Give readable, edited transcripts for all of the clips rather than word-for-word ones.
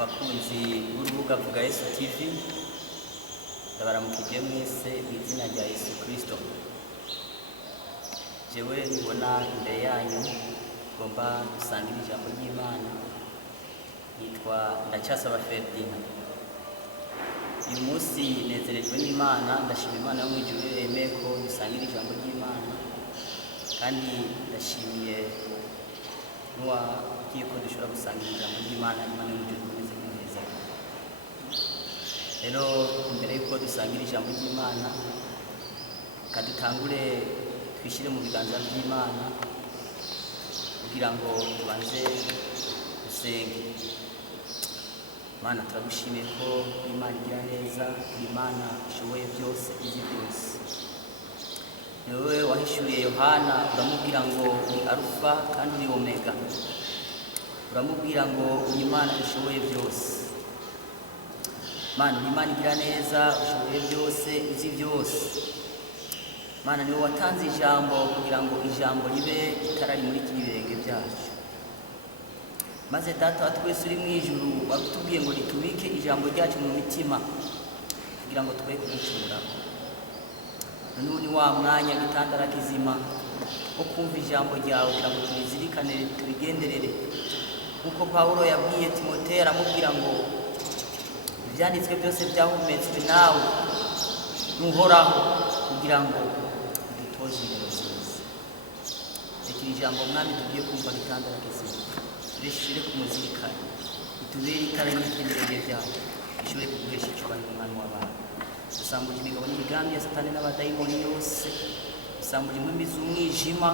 abakunzi b'urubuga Vuga Yesu TV ndabaramukije mwese mu izina rya Yesu Kristo. Jewe nibona imbere yanyu ngomba gusangira ijambo ry'Imana, yitwa Ndacyasaba Ferdinand. Uyu munsi nezerejwe n'Imana, ndashima Imana yo mu ijuru yemeye ko dusangira ijambo ry'Imana, kandi ndashimiye n'uwagiye ko dushobora gusangira ijambo ry'Imana. Imana yo mu ijuru ikomeze kunezeza. Rero mbere yuko dusangira ijambo ry'Imana, kadutangure twishyire mu biganza by'Imana kugira ngo tubanze dusenge. Mana, turagushimiye ko Imana igira neza, Imana ishoboye byose, izi byose. Ni wowe wahishuriye Yohana uramubwira ngo ni Alufa kandi ni Omega, uramubwira ngo uri Imana ishoboye byose. Mana, ni Imana igira neza, ushoboye byose, uzi byose. Mana, ni wowe watanze ijambo kugira ngo ijambo ribe itara rimurikira ibirenge byacu. Maze Data wa twese uri mu ijuru watubwiye ngo ritubike ijambo ryacu mu mitima kugira ngo twe kuricura. None wa mwanya gitandara kizima wo kumva ijambo ryawe kugira ngo turizirikane, turigenderere nkuko Pawulo yabwiye Timoteyo aramubwira ngo ibyanditswe byose byahumetswe nawe n'Uhoraho kugira ngo dutoze ingero nziza. Reka iri jambo Mwami tugiye kumva gitandara kizima rishire kumuzirikana, itubere itara ry'ibirenge byawe, ishobore kuguhesha icyubahiro umwami w'abantu. Dusambuje imigabo n'imigambi ya Satani n'abadayimoni yose, dusambuje intumbi z'umwijima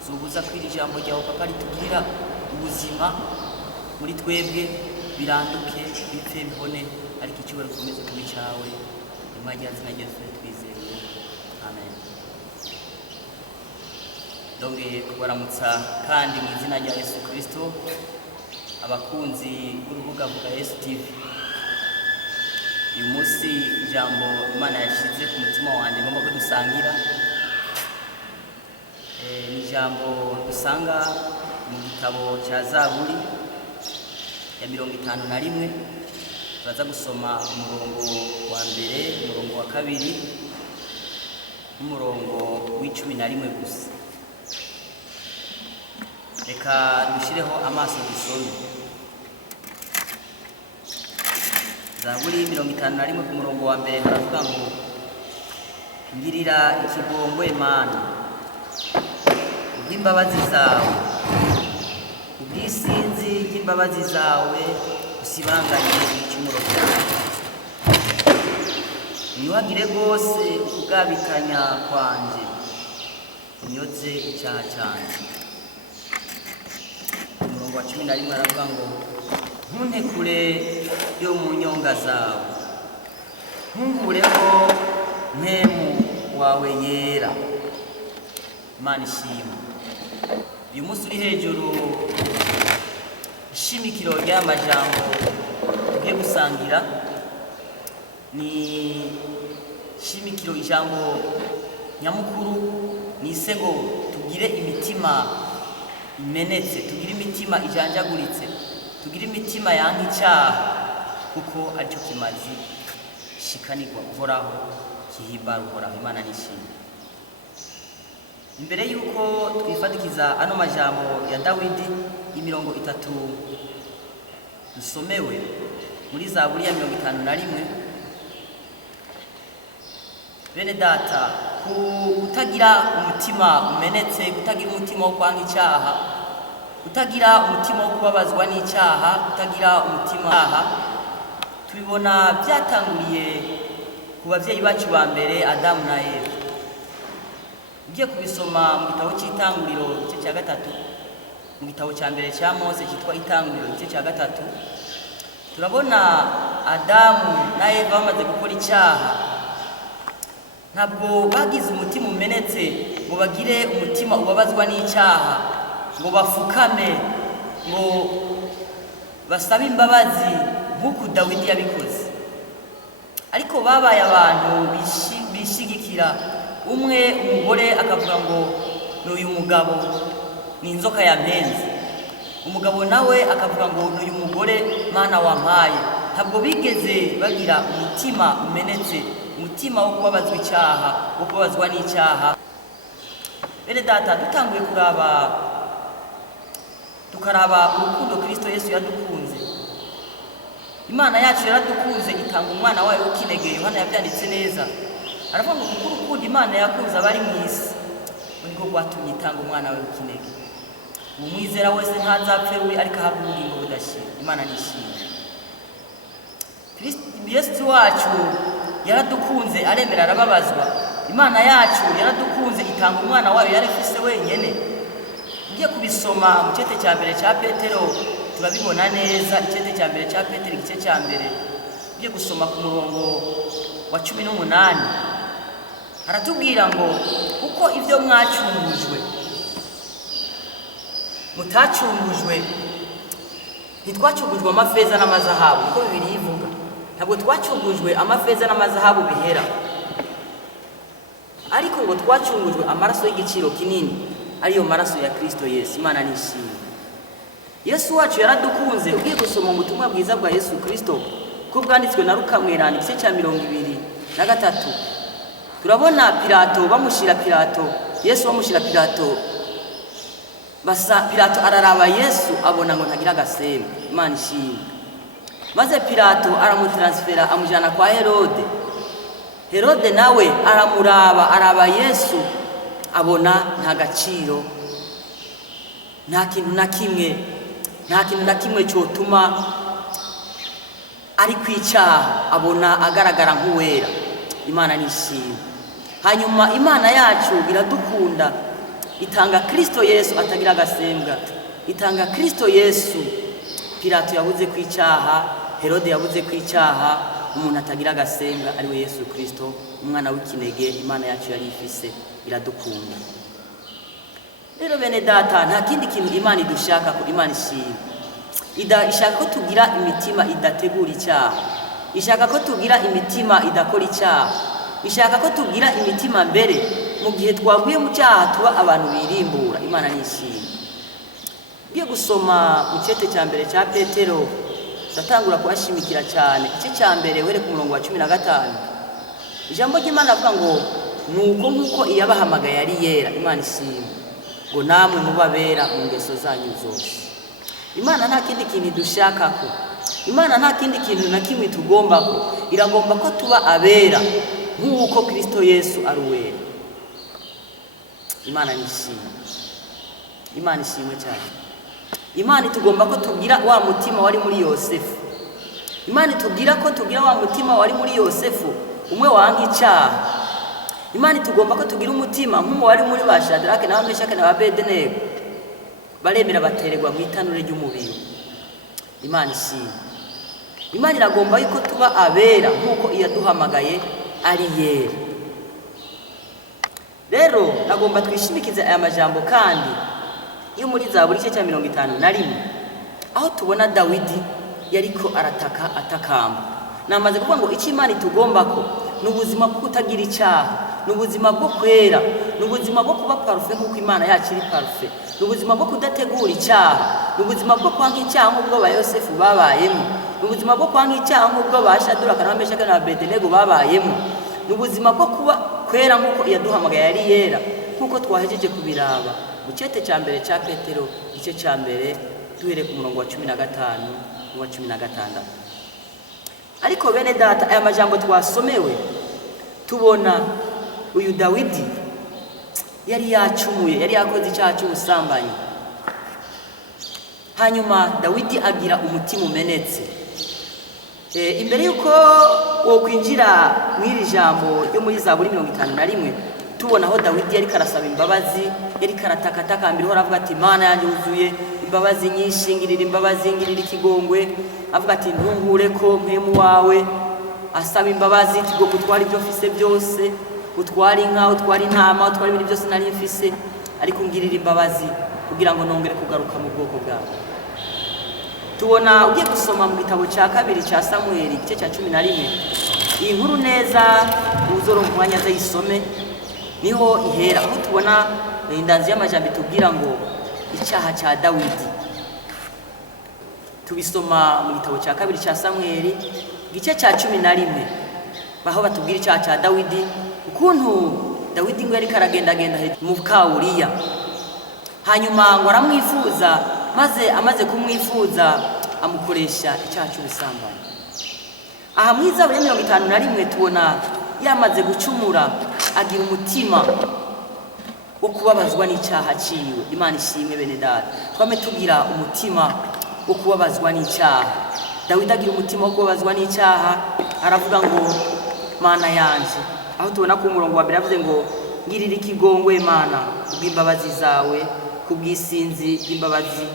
zubuza ko iri jambo ryawe Papa ritugirira ubuzima muri twebwe, biranduke bipfe bibone, ariko icyubahiro gikomeze kuba icyawe. Nyuma y'izina rya Yesu twizeye, amen. Ndongeye kubaramutsa kandi mu izina rya Yesu Kristo abakunzi b'urubuga Vuga Yesu TV. Uyu munsi ijambo Imana yashyize ku mutima wanjye ngomba ko dusangira, ni ijambo dusanga mu gitabo cya Zaburi ya 51. Turaza gusoma umurongo wa mbere, umurongo wa kabiri n'umurongo w'11 gusa. Reka dushireho amaso dusome. Zaburi 51 ku murongo wa mbere haravuga ngo ngirira ikigongwe Mana, ubw'imbabazi zawe, ubw'isinzi ry'imbabazi zawe usibanganye ibicumuro byawe. Unyuhagire rwose ukugabikanya kwanje, unyoze icyaha cyanjye. Umurongo wa 11 aravuga ngo ntunte kure yo mu nyonga zawe, ntunkureho mpemu wawe yera. Imana ishimwe. Uyu munsi uri hejuru, ishimikiro ry'amajambo tugiye gusangira ni ishimikiro, ijambo nyamukuru ni isego tugire imitima imenetse, tugire imitima ijanjaguritse, tugire imitima yanka icyaha, kuko aricyo kimazi shikanirwa Uhoraho, kihimbara Uhoraho. Imana nishimye. Imbere yuko twifatikiza ano majambo ya Dawidi imirongo 3 dusomewe muri Zaburi ya 51, bene data, kutagira umutima umenetse, kutagira umutima wo kwanga icyaha, kutagira umutima wo kubabazwa n'icyaha, kutagira umutima tubibona byatanguriye ku babyeyi bacu ba mbere, Adamu na Eva. Ugiye kubisoma mu gitabo cy'Itanguriro igice cya 3, mu gitabo cya mbere cya Mose cyitwa Itanguriro igice cya 3, turabona Adamu na Eva bamaze gukora icyaha. Ntabwo bagize umutima umenetse ngo bagire umutima ubabazwa n'icyaha, ngo bafukame, ngo basabe imbabazi nk'uko Dawidi yabikoze. Ariko babaye abantu bishigikira, umwe umugore akavuga ngo n'uyu mugabo ni inzoka yampenze, umugabo nawe akavuga ngo n'uyu mugore Mana wampaye. Ntabwo bigeze bagira umutima umenetse, umutima wo kubabazwa icyaha, wo kubabazwa n'icyaha. Bene data, dutanguye tukaraba urukundo Kristo Yesu yadukunze. Imana yacu yaradukunze itanga umwana wayo w'ikinege. Yohana yabyanditse neza, aravuga ngo kuko urukundo Imana yakunze abari mu isi niko rwatumye itanga umwana wayo w'ikinege. Umwizera wese ntazapfe rubi, ariko ahabwa ubugingo budashira. Imana nishimye. Yesu wacu yaradukunze aremera arababazwa. Imana yacu yaradukunze itanga umwana wayo yarafise wenyene. Ugiye kubisoma mu cyete cya mbere cya Petero turabibona neza. Icyete cya mbere cya Petero igice cya mbere ugiye gusoma ku murongo wa 18 aratubwira ngo kuko ibyo mwacungujwe mutacungujwe, ntitwacungujwe amafeza n'amazahabu, niko Bibiliya ivuga. Ntabwo twacungujwe amafeza n'amazahabu bihera, ariko ngo twacungujwe amaraso y'igiciro kinini, ariyo maraso ya Kristo Yesu. Imana nishimye. Yesu wacu yaradukunze. Ugiye gusoma mu butumwa bwiza bwa Yesu Kristo ko bwanditswe na Luka mweranda igice cya 23 turabona Pilato bamushira Yesu bamushira Pilato. Basa Pilato araraba Yesu abona ngo ntagira agasembe. Imana ishimwe. Maze Pilato aramutransfera amujana kwa Herode. Herode nawe araba Yesu abona nta gaciro, nta kintu na kimwe cyotuma ari kwicyaha, abona agaragara nk'uwera. Imana nishimye. Hanyuma Imana yacu iradukunda itanga Kristo Yesu atagira agasembwa, itanga Kristo Yesu. Pilato yabuze kwicyaha, Herode yabuze kwicyaha, umuntu atagira agasembwa ari we Yesu Kristo, umwana w'ikinege. Imana yacu yari ifise, iradukunda. Rero bene data, nta kindi kintu Imana idushaka ko. Imana ishimye, ishaka ko tugira imitima idategura icyaha, ishaka ko tugira imitima idakora icyaha, ishaka ko tugira imitima mbere mu gihe twaguye mu cyaha tuba abantu birimbura. Imana nishimye. Ugiye gusoma mu cyete cya mbere cya Petero satangura kuhashimikira cyane. Igice cya mbere uhere ku murongo wa 15 ijambo ry'Imana avuga ngo nuko nkuko iyabahamagaye yari yera. Imana ishimye, ngo namwe mubabera mu ngeso zanyu zose. Imana nta kindi kintu dushaka ko. Imana nta kindi kintu na kimwe tugomba ko. Iragomba ko tuba abera nk'uko Kristo Yesu ari uwera. Imana nishimye. Imana ishimwe cyane. Imana itugomba ko tugira wa mutima wari muri Yosefu. Imana itubwira ko tugira wa mutima wari muri Yosefu, umwe wanga icyaha. Imana itugomba ko tugira umutima nk'umwe wari muri ba Shadrake na Meshaki na Abedenego, baremera batererwa mu itanure ry'umubiri. Imana ishimye. Imana iragomba yuko tuba abera nk'uko iyaduhamagaye ari yera. Rero nagomba twishimikize aya majambo kandi iyo muri Zaburi cya 51 aho tubona Dawidi yariko atakamba. Namaze kuvuga ngo iki Imana itugomba ko n'ubuzima bwo kutagira icyaha, n'ubuzima bwo kwera, n'ubuzima bwo kuba parfait nk'uko Imana yacu iri parfait, n'ubuzima bwo kudategura icyaha, n'ubuzima bwo kwanga icyaha nk'ubwo ba Yosefu babayemo, n'ubuzima bwo kwanga icyaha nk'ubwo ba Shadraka na Meshaki na Abedenego babayemo, n'ubuzima bwo kuba kwera nk'uko iyaduhamagaye yari yera, nk'uko twahejeje kubiraba mu cyete cya mbere cya Petero igice cya mbere duhere ku murongo wa 15 n'uwa 16. Ariko bene data, aya majambo twasomewe tubona uyu Dawidi yari yacumuye, yari yakoze icyaha cy'ubusambanyi. Hanyuma Dawidi agira umutima umenetse. Imbere yuko wo kwinjira mw'iri jambo ryo muri Zaburi 51 tubona aho Dawidi yari karasaba imbabazi, yari karatakataka mbere hora avuga ati Mana yanjye uzuye imbabazi nyinshi, ngirira imbabazi, ngirira ikigongwe. Avuga ati ntunkure ko mpemu wawe. Asaba imbabazi tigo gutwara ibyo mfise byose, utwara inka, utwara intama, utwara ibintu byose nari mfise, ariko ngirira imbabazi kugira ngo nongere kugaruka mu bwoko bwawe. Tubona ugiye gusoma mu gitabo cya kabiri cya Samuel igice cya 11 iyi nkuru neza uzoronka umwanya azayisome, niho ihera aho tubona indanzi y'amajambo itubwira ngo icyaha cya Dawidi. tubisoma mu gitabo cya kabiri cya Samweli igice cya 11 baho batubwira icyaha cya Dawidi, ukuntu Dawidi ngo yari karagendagenda mu Uriya, hanyuma ngo aramwifuza, maze amaze kumwifuza amukoresha icyaha cy'ubusambanyi. Aha mu Zaburi ya 51 tubona yamaze gucumura agira umutima wo kubabazwa n'icyaha ciwe. Imana ishimwe bene data, twame tugira umutima wo kubabazwa n'icyaha. Dawidi agira umutima wo kubabazwa n'icyaha, aravuga ngo Mana yanje, aho tubona ku murongo wa mbere avuze ngo ngirira ikigongwe Mana kubw'imbabazi zawe, kubw'isinzi bw'imbabazi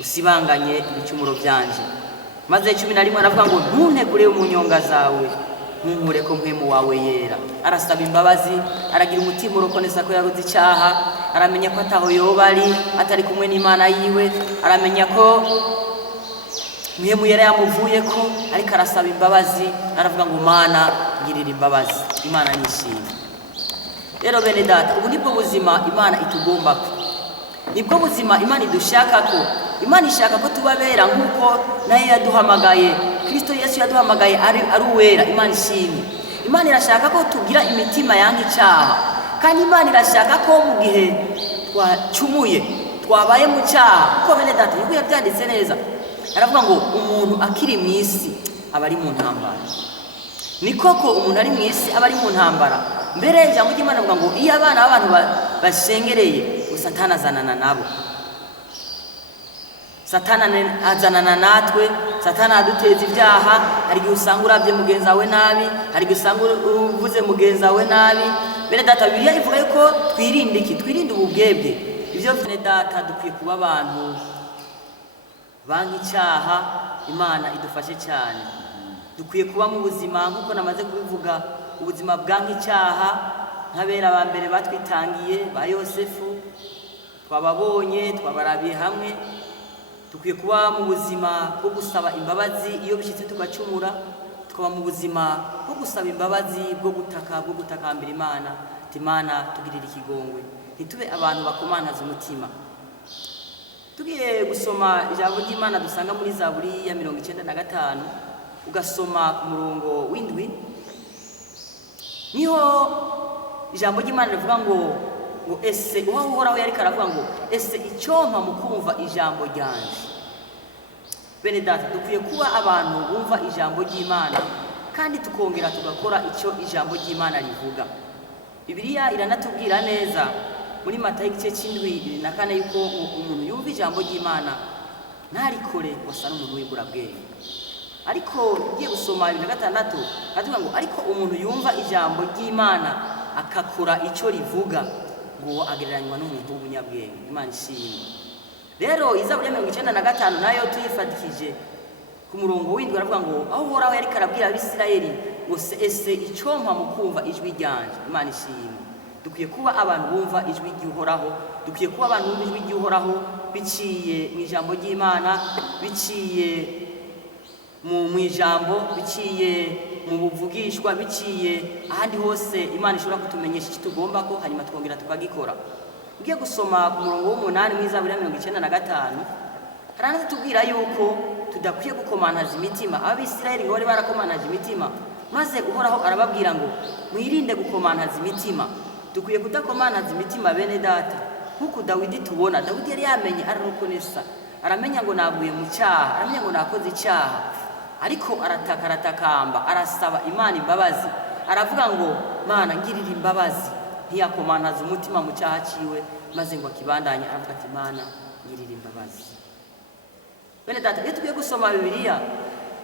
usibanganye ibicumuro byanje. Maze 11 aravuga ngo ntuntegure mu nyonga zawe, ntunkure ko mpemu wawe yera. Arasaba imbabazi, aragira umutima urokonesa ko yakoze icyaha, aramenya ko ataho yoba atari kumwe n'Imana yiwe, aramenya ko mpemu yera yamuvuye ko, ariko arasaba imbabazi, aravuga ngo Mana ngirira imbabazi. Imana nishimye. Rero bene data, ubu nibwo buzima Imana itugomba, nibwo buzima Imana idushaka ko. Imana ishaka ko tubabera nk'uko nayo yaduhamagaye, Kristo Yesu yaduhamagaye ari uwera. Imana ishimye. Imana irashaka ko tugira imitima yanga icyaha, kandi Imana irashaka ko mu gihe twacumuye, twabaye mu cyaha, kuko bene data yuko yabyanditse neza, aravuga ngo umuntu akiri mu isi aba ari mu ntambara. Ni koko umuntu ari mu isi aba ari mu ntambara. Mbere ijambo ry'Imana avuga ngo iyo abana b'abantu bashengereye, Satani azanana nabo. Satani azanana natwe, Satani aduteza ibyaha. Hari igihe usanga urabye mugenzi wawe nabi, hari igihe usanga uvuze mugenzi wawe nabi. Bene data, Bibiliya ivuga yuko twirinde iki? Twirinde ububwebwe. Ibyo bene data dukwiye kuba abantu banga icyaha. Imana idufashe cyane. Dukwiye kuba mu buzima nk'uko namaze kubivuga, ubuzima bwanga icyaha nk'abera ba mbere batwitangiye ba Yosefu, twababonye, twabarabiye hamwe. Dukwiye kuba mu buzima bwo gusaba imbabazi iyo bishyitse tugacumura, tukaba mu buzima bwo gusaba imbabazi, bwo gutakambira Imana, Imana tugirira ikigongwe, ntitube abantu bakomantaza umutima. Tugiye gusoma ijambo ry'Imana dusanga muri Zaburi ya 95, ugasoma ku murongo w'indwi, niho ijambo ry'Imana rivuga ngo ese uhoraho yari karavuga ngo ese icyompa mu kumva ijambo ryanje. Bene data, dukwiye kuba abantu bumva ijambo ry'Imana kandi tukongera tugakora icyo ijambo ry'Imana rivuga. Bibiliya iranatubwira neza muri Matayo igice c'7 yuko umuntu yumva ijambo ry'Imana ntarikore wasa n'umuntu w'igurabwenge. Ariko ugiye gusoma 26 aravuga ngo ariko umuntu yumva ijambo ry'Imana akakora icyo rivuga, ngo agereranywa n'umuntu w'umunyabwenge. Imana ishimwe. Rero Zaburi ya 95 nayo tuyifatikije ku murongo w'indwi, aravuga ngo aho uhoraho yari karabwira Abisirayeli ngo ese icyompa mu kumva ijwi ryanje. Imana ishimwe. Dukwiye kuba abantu bumva ijwi ry'uhoraho, dukwiye kuba abantu bumva ijwi ry'uhoraho biciye mu ijambo ry'Imana, biciye mu ijambo, biciye mu buvugishwa, biciye ahandi hose Imana ishobora kutumenyesha icyo tugomba ko, hanyuma twongera tukagikora. Ugiye gusoma ku murongo w'8 mu Zaburi ya 95, haranze tubwira yuko tudakwiye gukomantaza imitima. Abisirayeli ngo bari barakomantaje imitima, maze uhoraho arababwira ngo mwirinde gukomantaza imitima. Dukwiye kudakomantaza imitima bene data, nk'uko Dawidi tubona. Dawidi yari yamenye ararukonesa, aramenya ngo naguye mu cyaha, aramenya ngo nakoze icyaha, ariko aratakamba, arasaba Imana imbabazi, aravuga ngo Mana ngirira imbabazi. Ntiyakomantaza umutima mu cyaha ciwe, maze ngo akibandanye aravuga ati Mana ngirira imbabazi. Bene data, iyo tugiye gusoma Bibiliya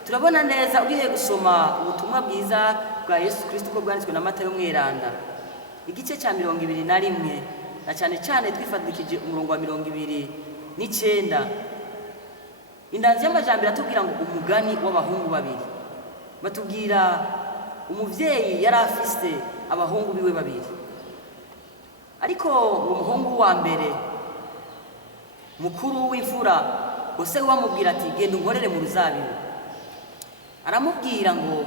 turabona neza. Ugiye gusoma ubutumwa bwiza bwa Yesu Kristo ko bwanditswe na Matayo mweranda igice cya 21, na cyane cyane twifatikije umurongo wa 29, indanzi y'amajambere atubwira ngo umugani w'abahungu babiri. Batubwira umuvyeyi yari afise abahungu biwe babiri, ariko umuhungu wa mbere mukuru w'imfura bose wamubwira ati genda unkorere mu ruzabibu. Aramubwira ngo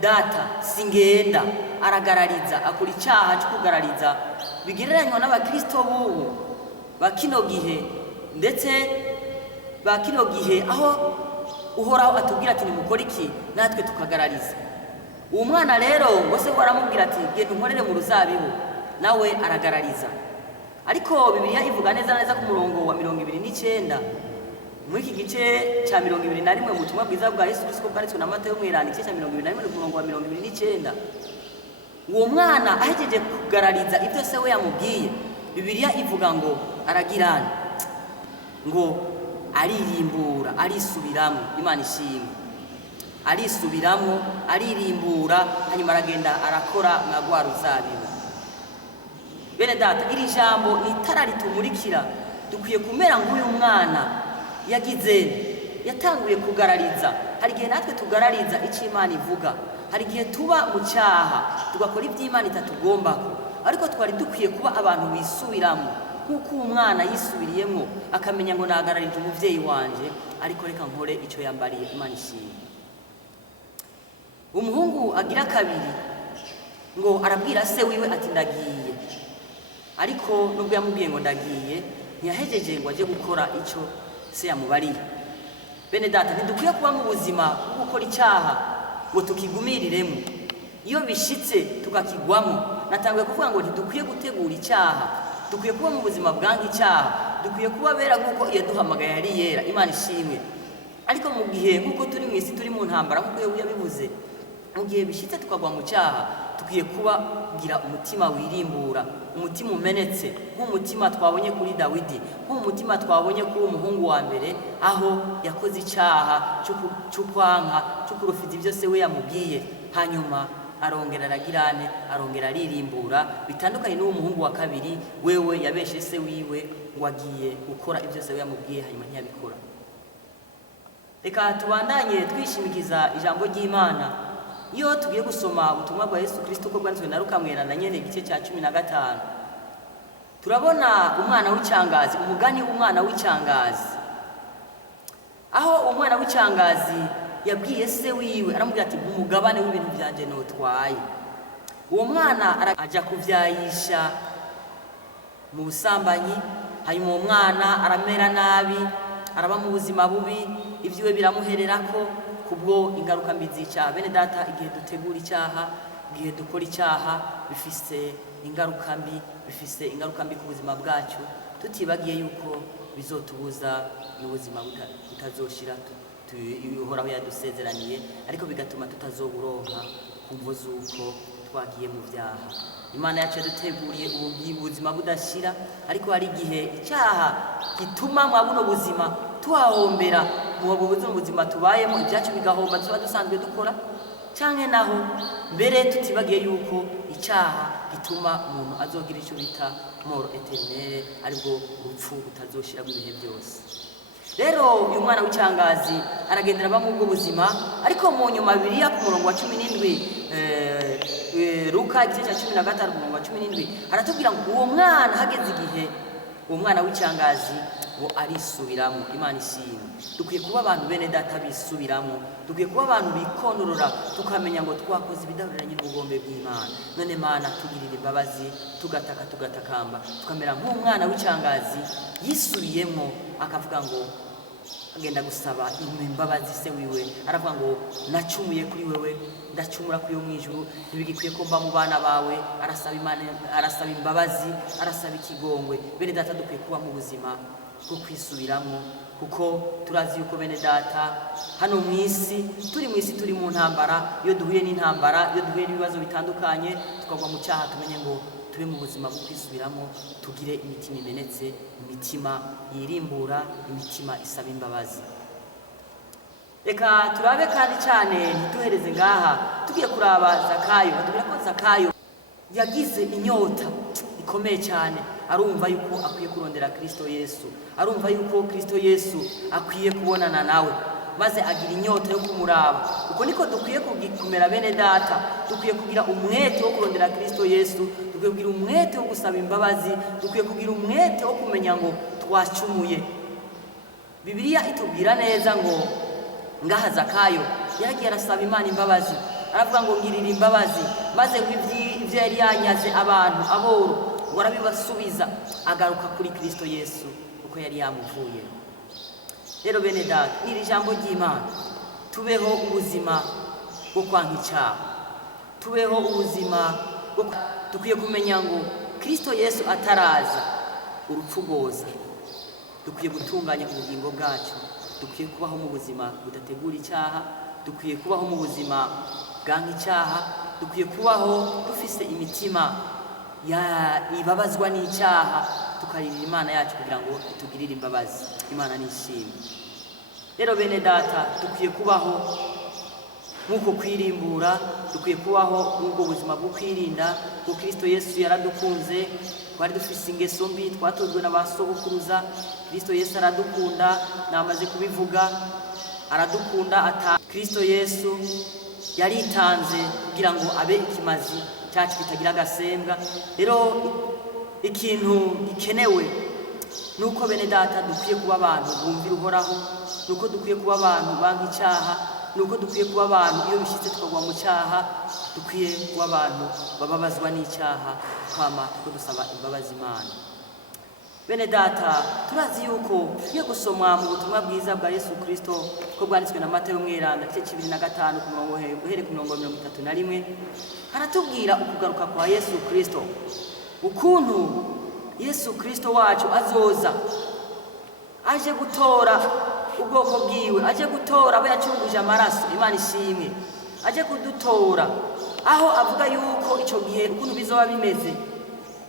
data singenda, aragarariza, akora icyaha cyo kugarariza bigereranywa n'abakristo b'ubu bakino gihe, ndetse ba kino gihe aho uhoraho atubwira ati nimukore iki natwe tukagarariza. Uwo mwana rero ngo se waramubwira ati genda unkorere mu ruzabibu, nawe aragarariza. Ariko Bibiliya ivuga neza neza ku murongo wa 29 muri iki gice cya 21 mu butumwa bwiza bwa Yesu Kristo bwanditswe na Matayo mweranda igice cya 21 ku murongo wa 29, uwo mwana ahejeje kugarariza ibyo se we yamubwiye, Bibiliya ivuga ngo aragirana, ngo aririmbura, arisubiramo. Imana ishimwe, arisubiramo, aririmbura, hanyuma aragenda arakora nka rwa ruzabibu. Bene data, iri jambo ni itara ritumurikira. Dukwiye kumera nk'uyu mwana yatanguye kugarariza. Hari igihe natwe tugarariza icyo Imana ivuga, hari igihe tuba mu cyaha tugakora ibyo Imana itatugombako, ariko twari dukwiye kuba abantu bisubiramo nk'uko umwana yisubiriyemo akamenya ngo nagararije umubyeyi wanje, ariko reka nkore icyo yambariye. Imana ishimwe. Umuhungu agira kabiri ngo arabwira se wiwe ati ndagiye, ariko nubwo yamubwiye ngo ndagiye ntiyahejeje ngo aje gukora icyo se yamubariye. Bene data, ntidukwiye kuba mu buzima bwo gukora icyaha ngo tukigumiriremo, iyo bishitse tukakigwamo. Natanguye kuvuga ngo ntidukwiye gutegura icyaha, dukwiye kuba mu buzima bwanga icyaha, dukwiye kuba bera nk'uko yaduhamagaye yari yera. Imana ishimwe. Ariko mu gihe nk'uko turi mu isi, turi mu ntambara nk'uko yabivuze, mu gihe bishitse tukagwa mu cyaha, dukwiye kugira umutima wirimbura, umutima umenetse nk'umutima twabonye kuri Dawidi, nk'umutima twabonye kuri umuhungu wa mbere, aho yakoze icyaha cyo kwanka, cyo kurufiza ibyo se we yamubwiye, hanyuma arongera aragirane, arongera aririmbura. Bitandukanye n'uwo muhungu wa kabiri, wewe yabeshe se wiwe ngo agiye gukora ibyo se we yamubwiye, hanyuma ntiyabikora. Reka tubandanye twishimikiza ijambo ry'Imana. Iyo tugiye gusoma ubutumwa bwa Yesu Kristo uko bwanditswe na Luka mweranda nyene igice cya 15, turabona umwana w'icyangazi, umugani w'umwana w'icyangazi, aho umwana w'icyangazi yabwiye se wiwe, aramubwira ati umugabane w'ibintu byanje notwaye. Uwo mwana aja kuvyayisha mu busambanyi, hanyuma uwo mwana aramera nabi, araba mu buzima bubi, ivyiwe biramuhererako kubwo ingaruka mbi z'icyaha. Bene data, igihe dutegura icyaha, igihe dukora icyaha, bifise ingaruka mbi ku buzima bwacu, tutibagiye yuko bizotubuza n'ubuzima butazoshira uhoraho yadusezeraniye, ariko bigatuma tutazoburonka kumvo z'uko twagiye mu byaha. Imana yacu yaduteguriye ubuzima budashira, ariko hari igihe icyaha gituma mwa buno buzima tuhahombera, mu buzima tubayemo, ibyacu bigahomba tuba dusanzwe dukora, canke naho mbere tutibagiye yuko icyaha gituma umuntu azogira icyo bita mort éternelle, aribwo urupfu butazoshira mu bihe byose. Rero uyu mwana w'icyangazi aragendera aba mu bwo buzima, ariko mu nyuma Bibiliya ku murongo wa 17, Luka igice cya 15 ku murongo wa 17, aratubwira ngo uwo mwana hageze igihe uwo mwana w'icyangazi ngo arisubiramo. Imana ishimwe. Dukwiye kuba abantu bene data bisubiramo, dukwiye kuba abantu bikonorora, tukamenya ngo twakoze ibidahuriranye n'ubugombe bw'Imana. None Mana, tugirire imbabazi, tugataka tugatakamba, tukamera nk'umwana w'icyangazi yisubiyemo, akavuga ngo agenda gusaba imbabazi se wiwe, aravuga ngo nacumuye kuri wewe, ndacumura kuri yo mwijuru, ntibigikwiye ko mba mu bana bawe. Arasaba Imana, arasaba imbabazi, arasaba ikigongwe. Bene data, dukwiye kuba mu buzima bwo kwisubiramo, kuko turazi yuko bene data hano mu isi, turi mu isi, turi mu ntambara. Iyo duhuye n'intambara, iyo duhuye n'ibibazo bitandukanye, tukagwa mu cyaha, tumenye ngo tube mu buzima bwo kwisubiramo, tugire imitima imenetse, imitima yirimbura, imitima isaba imbabazi. Reka turabe kandi cyane, ntituhereze ngaha, tugiye kuraba Zakayo. Batubwira ko Zakayo yagize inyota ikomeye cyane, arumva yuko akwiye kurondera Kristo Yesu, arumva yuko Kristo Yesu akwiye kubonana nawe, maze agira inyota yo kumuraba. Uko niko dukwiye kumera bene data, dukwiye kugira umwete wo kurondera Kristo Yesu, dukwiye kugira umwete wo gusaba imbabazi, dukwiye kugira umwete wo kumenya ngo twacumuye. Bibiliya itubwira neza ngo ngaha Zakayo yaragiye arasaba Imana imbabazi, aravuga ngo ngirira imbabazi, maze ibyo yari yanyaze abantu aboro ngo arabibasubiza, agaruka kuri Kristo Yesu uko yari yamuvuye. rero bene data iri jambo ry'Imana tubeho ubuzima bwo kwanka icyaha, tubeho ubuzima dukwiye kumenya ngo Kristo Yesu ataraza urupfu rwoza, dukwiye gutunganya ubugingo bwacu, dukwiye kubaho mu buzima budategura icyaha, dukwiye kubaho mu buzima bwanka icyaha, dukwiye kubaho dufise imitima ibabazwa n'icyaha, tukaririra Imana yacu kugira ngo itugirire imbabazi. Imana nishimwe. Rero bene data dukwiye kubaho nk'uko kwirimbura, dukwiye kubaho nk'ubwo buzima bwo kwirinda kuko Kristo Yesu yaradukunze, twari dufise ingeso mbi twatozwe n'abasogokuruza. Kristo Yesu aradukunda, namaze kubivuga, aradukunda. Kristo Yesu yaritanze kugira ngo abe ikimazi cyacu kitagira agasembwa. Rero ikintu gikenewe nuko bene data dukwiye kuba abantu bumvira Uhoraho, nuko dukwiye kuba abantu banka icyaha, nuko dukwiye kuba abantu iyo bishyitse tukagwa mu cyaha, dukwiye kuba abantu bababazwa n'icyaha, twama tuko dusaba imbabazi Imana. Bene data turazi yuko iyo gusoma mu butumwa bwiza bwa Yesu Kristo ko bwanditswe na Matayo Mweranda igice 25 ku murongo uhere ku mirongo 31 haratubwira ukugaruka kwa Yesu Kristo, ukuntu Yesu Kristo wacu azoza aje gutora ubwoko bwiwe, aje gutora abo yacunguje amaraso. Imana ishimwe, aje kudutora, aho avuga yuko icyo gihe ukuntu bizoba bimeze,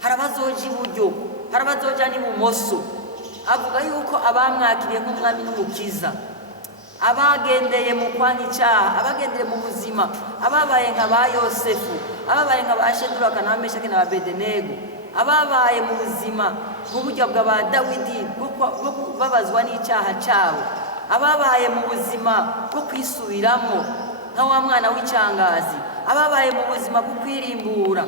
harabazoja iburyo, harabazoja n'ibumoso. Avuga yuko abamwakiriye nk'umwami n'umukiza, abagendeye mu kwanka icyaha, abagendeye mu buzima, ababaye nka ba Yosefu, ababaye nka ba Sheduraka na Meshaki na Abedenego, ababaye mu buzima nk'uburyo bwa Dawidi bwo babazwa n'icyaha cyabo, ababaye mu buzima bwo kwisubiramo nka wa mwana w'icyangazi, ababaye mu buzima bwo kwirimbura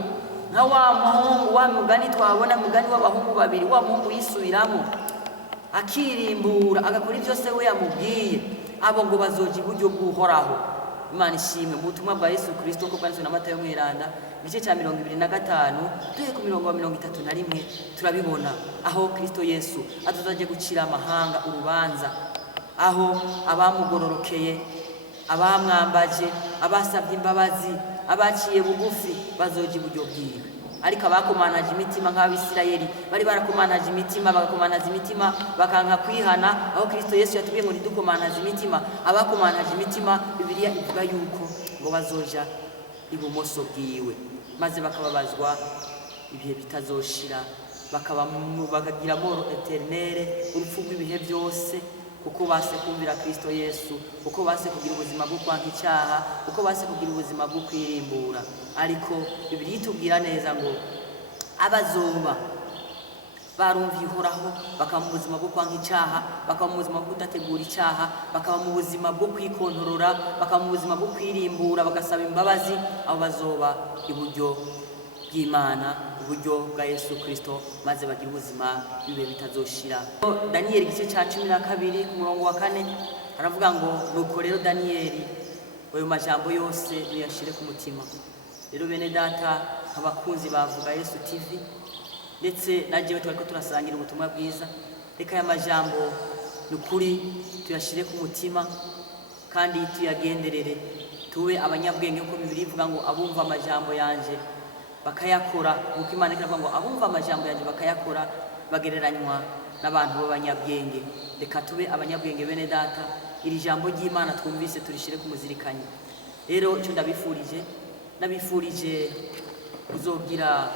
nka wa muhungu, wa mugani twabona, mugani w'abahungu babiri, wa muhungu yisubiramo akirimbura agakora ibyo se we yamubwiye, abo ngo bazoja iburyo bw'Uhoraho. Imana ishimwe. Mu butumwa bwa Yesu Kristo ko bwanditswe na Matayo Mweranda igice cya 25 tuye ku mirongo 31 turabibona aho Kristo Yesu azozaje gucira amahanga urubanza, aho abamugororokeye, abamwambaje, abasabye imbabazi, abaciye bugufi bazoja iburyo bwiwe. Ariko abakomanaje imitima nk'Abisirayeli bari barakomanaje imitima, bagakomanaza imitima bakanka kwihana, aho Kristo Yesu yatubwiye ngo nidukomanaze imitima. Abakomanaje imitima Bibiliya ivuga yuko ngo bazoja ibumoso bwiwe, maze bakababazwa ibihe bitazoshira, bakagira mort éternelle, urupfu rw'ibihe byose, kuko base kumvira Kristo Yesu, kuko base kugira ubuzima bwo kwanka icyaha, kuko base kugira ubuzima bwo kwirimbura. Ariko Bibiliya itubwira neza ngo abazoba barumviye Uhoraho, bakaba mu buzima bwo kwanka icyaha, bakaba mu buzima bwo kudategura icyaha, bakaba mu buzima bwo kwikontorora, bakaba mu buzima bwo kwirimbura, bagasaba imbabazi, abo bazoba iburyo bw'Imana, uburyo bwa Yesu Kristo, maze bagira ubuzima bibe bitazoshira. Daniel igice cya 12 ku murongo wa 4 aravuga ngo nuko rero Daniel ayo majambo yose uyashire ku mutima. Rero bene data abakunzi bavuga Yesu TV ndetse najewe twariko turasangira ubutumwa bwiza, reka aya majambo nukuri tuyashire ku mutima kandi tuyagenderere, tube abanyabwenge uko Bibiliya ivuga ngo abumva amajambo yanje bakayakora, nuko Imana ikavuga ngo abumva amajambo yanje bakayakora bagereranywa n'abantu b'abanyabwenge. Reka tube abanyabwenge bene data, iri jambo ry'Imana twumvise turishire ku muzirikanye. Rero icyo ndabifurije kuzogira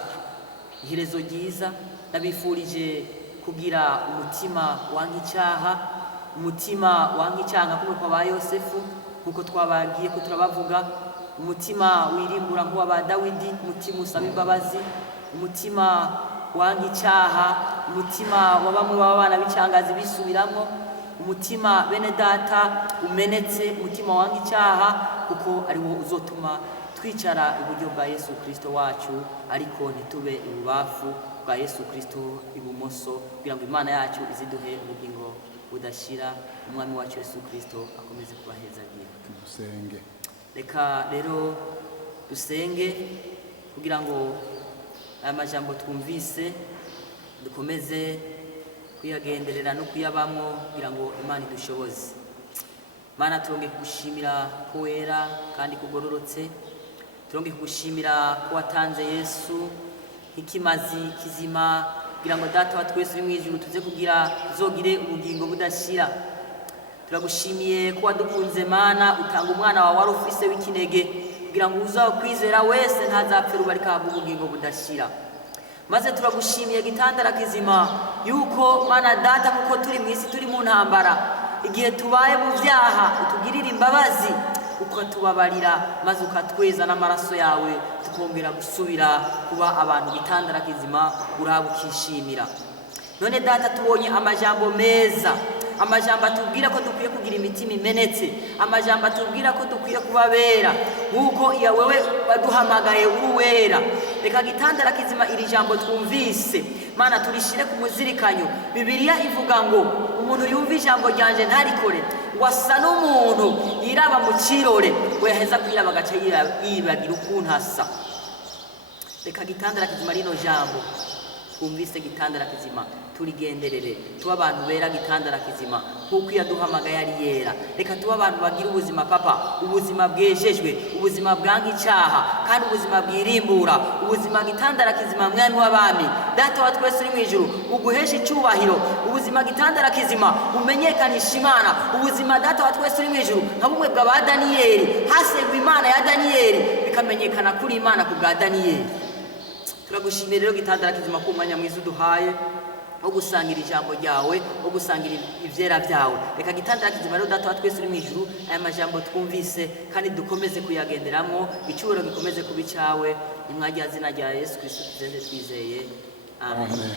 iherezo ryiza, ndabifurije kugira umutima wanka icyaha, umutima wanka icyaha kuko kwa ba Yosefu, kuko twabagiye ko turabavuga, umutima wirimbura nk'uwa ba Dawidi, umutima usaba imbabazi, umutima wanka icyaha, umutima wa bamwe b'abana b'icyangazi bisubiramo, umutima bene data umenetse, umutima wanka icyaha, kuko ari wo uzotuma twicara iburyo bwa Yesu Kristo wacu, ariko ntitube ibubafu bwa Yesu Kristo ibumoso, kugira ngo Imana yacu iziduhe ubugingo budashira. Umwami wacu Yesu Kristo akomeze kubahezagira. Dusenge. Reka rero dusenge kugira ngo aya majambo twumvise dukomeze kuyagenderera no kuyabamwo kugira ngo Imana idushoboze. Mana turonge kugushimira ko wera kandi kugororotse, turonge kugushimira ko watanze Yesu ikimazi kizima kugira ngo data wa twese uri mu ijuru tuze kugira tuzogire ubugingo budashira. Turagushimiye ko wadukunze Mana utanga umwana wawe wari ufise w'ikinege kugira ngo uzakwizera wese ntazapfe rubarika ubugingo budashira. Maze turagushimiye gitandara kizima yuko Mana data kuko turi mu isi turi mu ntambara, igihe tubaye mu byaha utugirira imbabazi ukatubabarira maze ukatweza n'amaraso yawe tukongera gusubira kuba abantu gitandara kizima urabukishimira. None data tubonye amajambo meza, amajambo atubwira ko dukwiye kugira imitima imenetse, amajambo atubwira ko dukwiye kubabera nkuko iya wewe waduhamagaye uwera. Reka gitandara kizima iri jambo twumvise Mana turishire ku muzirikanyo. Bibiliya ivuga ngo umuntu yumva ijambo ryanje ntarikore wasa n'umuntu yiraba mu kirore we yaheza kwiraba agace yibagira ukuntu asa. Reka gitandara kizima rino jambo twumvise gitandara kizima turigenderere tuba abantu bera gitandara kizima kuko yaduhamagaye ari yera. Reka tuba abantu bagira ubuzima papa, ubuzima bwejejwe, ubuzima bwanga icyaha kandi ubuzima bwirimbura, ubuzima gitandara kizima mwami w'abami data wa twese uri mu ijuru uguhesha icyubahiro, ubuzima gitandara kizima umenyekanisha Imana, ubuzima data wa twese uri mu ijuru nka bumwe bwa Daniyeli hasengwa Imana ya Daniyeli bikamenyekana kuri Imana ku bwa Daniyeli. Turagushimira rero gitandara kizima ku mwanya mwiza uduhaye wo gusangira ijambo ryawe, wo gusangira ivyera vyawe. Reka gitandara kizima rero data wa twese uri mu ijuru aya majambo twumvise kandi dukomeze kuyagenderamwo, icyubahiro gikomeze kuba icyawe. Imwagiye zina rya Yesu Kristo tuzende twizeye. Amen.